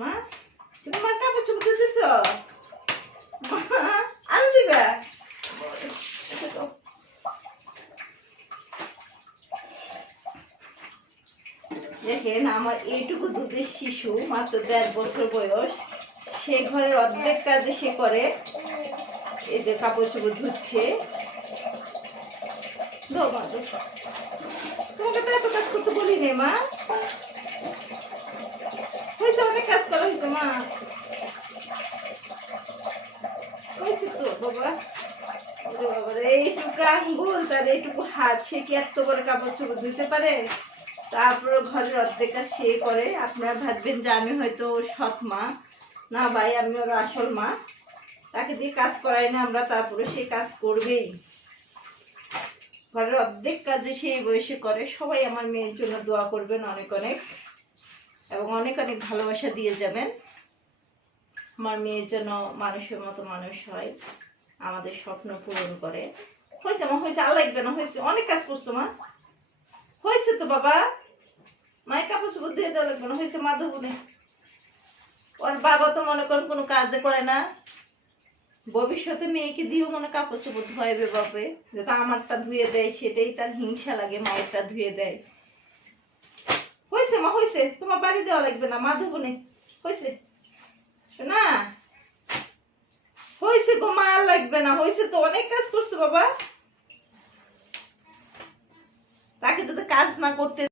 মা, তুমি মা কাপড় আরও দিবে? দেখেন, আমার এইটুকু দুধের শিশু, মাত্র দেড় বছর বয়স। সে ঘরের অর্ধেক কাজে সে করে। এই যে কাপড় চোপড় ধুচ্ছে। তোমাকে তো এত কাজ করতে বলি নে মা হয়েছে অনেক কাজ করা হয়েছে মা হয়েছে তো বাবা এইটুকু আঙ্গুল তার এইটুকু হাত সে কি এত কাপড় চোপড় ধুতে পারে ঘরের অর্ধেক সে করে আপনারা ভাববেন যে আমি হয়তো সৎ মা, না ভাই, আমি ওর আসল মা। তাকে দিয়ে কাজ করাই না, আমরা তারপরে সে কাজ করবেই। ঘরের অর্ধেক কাজে সেই বয়সে করে, সবাই আমার মেয়ের জন্য দোয়া করবেন অনেক অনেক। এবং অনেক অনেক ভালোবাসা দিয়ে যাবেন। আমার মেয়ের জন্য মানুষের মতো মানুষ হয়, আমাদের স্বপ্ন পূরণ করে। হয়েছে মা, হয়েছে, আর লাগবে না, হয়েছে। অনেক কাজ করছ মা। হয়েছে তো বাবা। মায়ের কাপড় চোপড় দিয়ে দেওয়া লাগবে না, হয়েছে মা দেবো ওর বাবা তো মনে করেন কোনো কাজ করে না। ভবিষ্যতে মেয়েকে দিয়েও মনে কাপড় চোপড় ধোয়াবে বাপে। যেটা আমারটা ধুয়ে দেয়, সেটাই তার হিংসা লাগে, মায়েরটা ধুয়ে দেয়। হয়েছে মা, হয়েছে। তোমার বাড়ি দেওয়া লাগবে না, মা দেবো নে। হয়েছে না হয়েছে গো মা না হয়েছে তো অনেক কাজ করছ বাবা। তাকে যদি কাজ না করতে